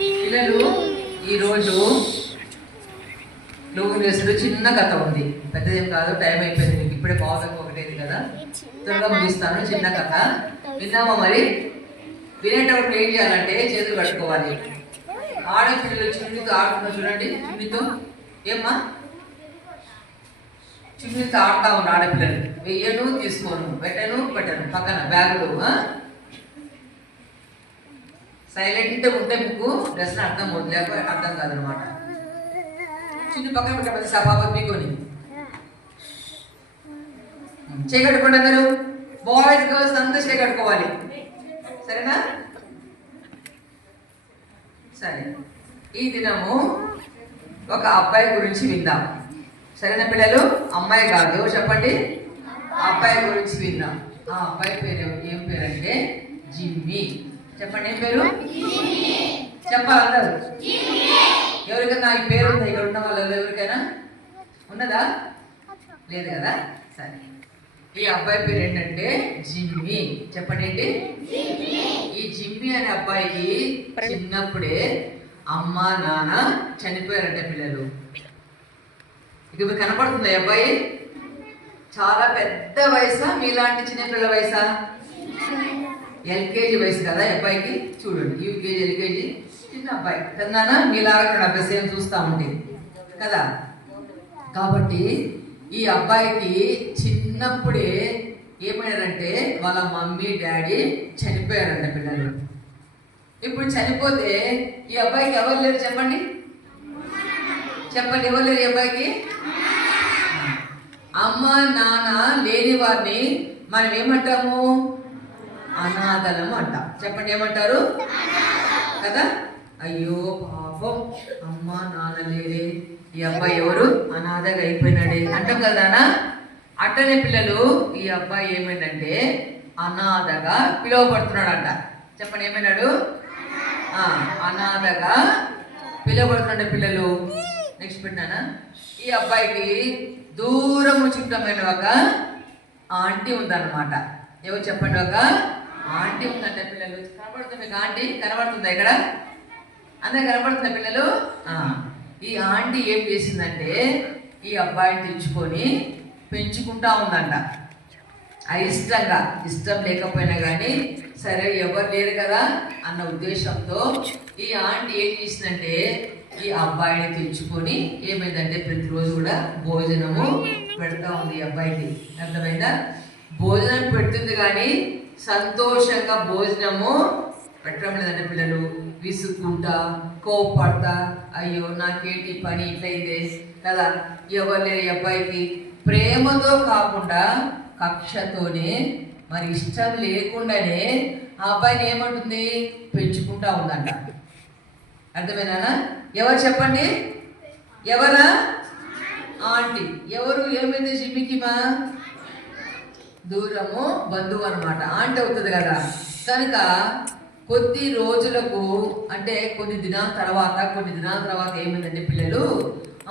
పిల్లలు ఈరోజు నువ్వు వేసుడు చిన్న కథ ఉంది. పెద్దదేం కాదు టైం అయిపోయింది నీకు ఇప్పుడే పావులకు ఒకటేది కదా. త్వరగా ముగిస్తాను చిన్న కథ. విన్నామా మరి? వినేటప్పుడు ఏం చేయాలంటే చేతులు కట్టుకోవాలి. ఆడపిల్లలు చిన్నతో ఆడుతున్నా చూడండి చిన్నతో. ఏమ్మా? చిన్నతో ఆడుతా ఉన్న ఆడపిల్లలు. వెయ్యను తీసుకోను పెట్టను పెట్టను పక్కన బ్యాగులు సైలెంట్ ఉంటే మీకు ప్రశ్న అర్థం అవుతుంది లేకపోతే అర్థం కాదనమాట చున్ని పక్కన పెట్టబడి సభాపతి మీకొని చేకట్టుకోండి అందరూ. బాయ్స్ గర్ల్స్ అందరూ చేకట్టుకోవాలి సరేనా? సరే. ఈ దినము ఒక అబ్బాయి గురించి విందాం. సరేనా పిల్లలు? అమ్మాయి కాదు. చెప్పండి? అబ్బాయి గురించి విందాం. ఆ అబ్బాయి పేరు ఏం పేరు అంటే జిమ్మి. చెప్పండి ఏం పేరు? చెప్పాలి ఎవరికైనా ఈ పేరు ఉందా? ఇక్కడ ఉన్న వాళ్ళలో ఎవరికైనా? ఉన్నదా? లేదు కదా? సరే. ఈ అబ్బాయి పేరు ఏంటంటే జిమ్మి. చెప్పండి ఏంటి? ఈ జిమ్మి అనే అబ్బాయికి చిన్నప్పుడే అమ్మ నాన్న చనిపోయారంట పిల్లలు. ఇక మీకు కనపడుతుంది ఈ అబ్బాయి? చాలా పెద్ద వయసా? మీలాంటి చిన్నపిల్ల వయసా? ఎల్కేజీ వయసు కదా ఈ అబ్బాయికి చూడండి. యూకేజీ ఎల్కేజీ చిన్న అబ్బాయి. కన్నానా మీలాగా డెబ్బై సేమ్ చూస్తా ఉండేది కదా? కాబట్టి ఈ అబ్బాయికి చిన్నప్పుడే ఏమైనారంటే వాళ్ళ మమ్మీ డాడీ చనిపోయారంట పిల్లలు. ఇప్పుడు చనిపోతే ఈ అబ్బాయికి ఎవరు లేరు చెప్పండి? చెప్పండి ఎవరు లేరు ఈ అబ్బాయికి? అమ్మ నాన్న లేని వారిని మనం ఏమంటాము? అనాథలము అంటాం. చెప్పండి ఏమంటారు కదా? అయ్యో పాపం. అమ్మ నాన్న ఈ అబ్బాయి ఎవరు? అనాథగా అయిపోయినాడే. అంటాం కదా అట్టనే పిల్లలు ఈ అబ్బాయి ఏమైందంటే అనాథగా పిలువబడుతున్నాడంట. చెప్పండి ఏమైనాడు? అనాథగా పిలువబడుతున్నాడు పిల్లలు. నెక్స్ట్ పెట్టినానా ఈ అబ్బాయికి దూరము చుట్టమైన ఒక ఆంటీ ఉందన్నమాట. ఎవరు చెప్పండి ఒక? ఆంటీ ఉందంట పిల్లలు. కనబడుతుంది మీకు ఆంటీ? కనబడుతుందా ఇక్కడ? అందరు కనబడుతుందా పిల్లలు? ఈ ఆంటీ ఏం చేసిందంటే ఈ అబ్బాయిని తెచ్చుకొని పెంచుకుంటా ఉందంట. అయిష్టంగా. ఇష్టం లేకపోయినా కానీ సరే ఎవరు లేరు కదా అన్న ఉద్దేశంతో ఈ ఆంటీ ఏం చేసిందంటే ఈ అబ్బాయిని తెచ్చుకొని ఏమైందంటే ప్రతిరోజు కూడా భోజనము పెడతా ఉంది ఈ అబ్బాయికి. అర్థమైందా? భోజనం పెడుతుంది కానీ సంతోషంగా భోజనము పెట్టడం లేదంటే పిల్లలు. విసుక్కుంటా కోపడతా అయ్యో నాకేంటి పని ఇట్లయిందే? కదా ఎవరు అబ్బాయికి ప్రేమతో కాకుండా కక్షతోనే మరి ఇష్టం లేకుండానే ఆ అబ్బాయిని ఏమంటుంది? పెంచుకుంటా ఉందంట. అర్థమేనా ఎవరు చెప్పండి? ఎవరా? ఆంటీ. ఎవరు? ఏమైంది జిమ్మికి మా? దూరము బంధువు అనమాట ఆంటీ అవుతుంది కదా. కనుక కొద్ది రోజులకు అంటే కొన్ని దినాల తర్వాత కొన్ని దినాల తర్వాత ఏమైందంటే పిల్లలు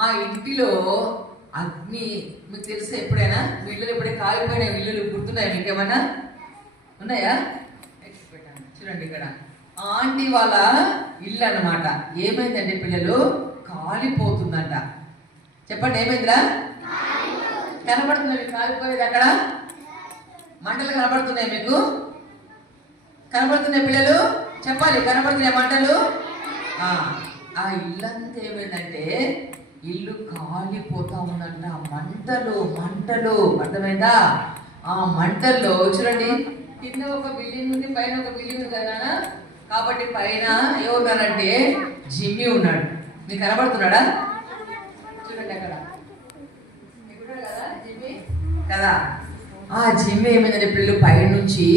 ఆ ఇంటిలో అగ్ని మీకు తెలుసా ఎప్పుడైనా? మీ ఇల్లులు ఎప్పుడే కాలిపోయిన ఇల్లులు గుర్తున్నాయా మీకేమన్నా? ఉన్నాయా. చూడండి ఇక్కడ. ఆంటీ వాళ్ళ ఇల్లు అన్నమాట. ఏమైందంటే పిల్లలు కాలిపోతుందంట. చెప్పండి ఏమైందిరా? కనబడుతుంది కాలిపోయేది అక్కడ మంటలు కనబడుతున్నాయి మీకు? కనబడుతున్నాయి పిల్లలు? చెప్పాలి కనబడుతున్నాయి మంటలు? ఆ, ఇల్లంతా ఏమైందంటే ఇల్లు కాలిపోతా ఉందంట. మంటలు మంటలు. అర్థమైందా? ఆ మంటల్లో చూడండి కింద ఒక బిల్డింగ్ ఉంది పైన ఒక బిల్డింగ్ ఉంది కదా కాబట్టి పైన ఎవరున్నారంటే జిమ్మి ఉన్నాడు. మీకు కనబడుతున్నాడా? చూడండి అక్కడ. కదా జిమ్మి? కదా. ఆ జిమ్ ఏమైందంటే పిల్లలు పైనుంచి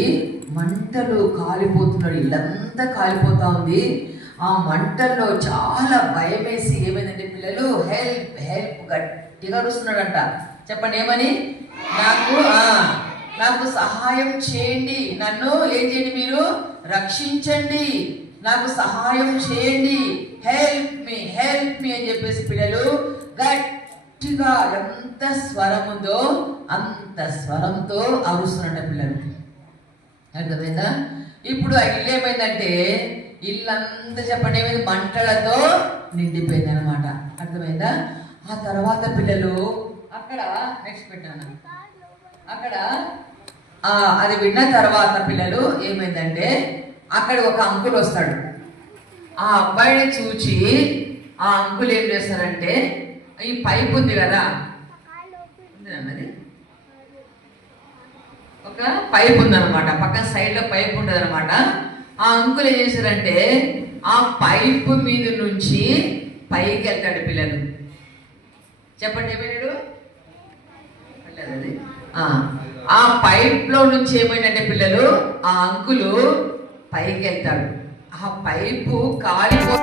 మంటలు కాలిపోతున్నాడు. ఇల్లంతా కాలిపోతా ఉంది. ఆ మంటల్లో చాలా భయం వేసి ఏమైందంటే పిల్లలు హెల్ప్ హెల్ప్ గట్టిగా అరుస్తున్నాడంట. చెప్పండి ఏమని? నాకు నాకు సహాయం చేయండి. నన్ను ఏం చేయండి మీరు? రక్షించండి. నాకు సహాయం చేయండి. హెల్ప్ మీ హెల్ప్ మీ అని చెప్పేసి పిల్లలు గట్టిగా ఎంత స్వరం ఉందో అంత స్వరంతో అరుస్తున్నట్ట పిల్లలు. అర్థమైందా ఇప్పుడు ఆ ఇల్లు ఏమైందంటే ఇల్లంతా చెప్పండి ఏమైంది? మంటలతో నిండిపోయింది అనమాట అర్థమైందా? ఆ తర్వాత పిల్లలు అక్కడ నెక్స్ట్ పెట్టాను? అక్కడ అది విన్న తర్వాత పిల్లలు ఏమైందంటే అక్కడ ఒక అంకుల్ వస్తాడు. ఆ అబ్బాయిని చూచి ఆ అంకుల్ ఏం చేస్తారంటే ఈ పైప్ ఉంది కదా. మరి? ఒక పైప్ ఉందనమాట పక్కన సైడ్లో పైప్ ఉంటుంది అనమాట ఆ అంకుల్ ఏం చేశారంటే ఆ పైప్ మీద నుంచి పైకి వెళ్తాడు పిల్లలు. చెప్పండి ఏమైనాడు అది. ఆ, ఆ పైప్లో నుంచి ఏమైందంటే పిల్లలు ఆ అంకులు పైకి వెళ్తాడు. ఆ పైపు కాలిపో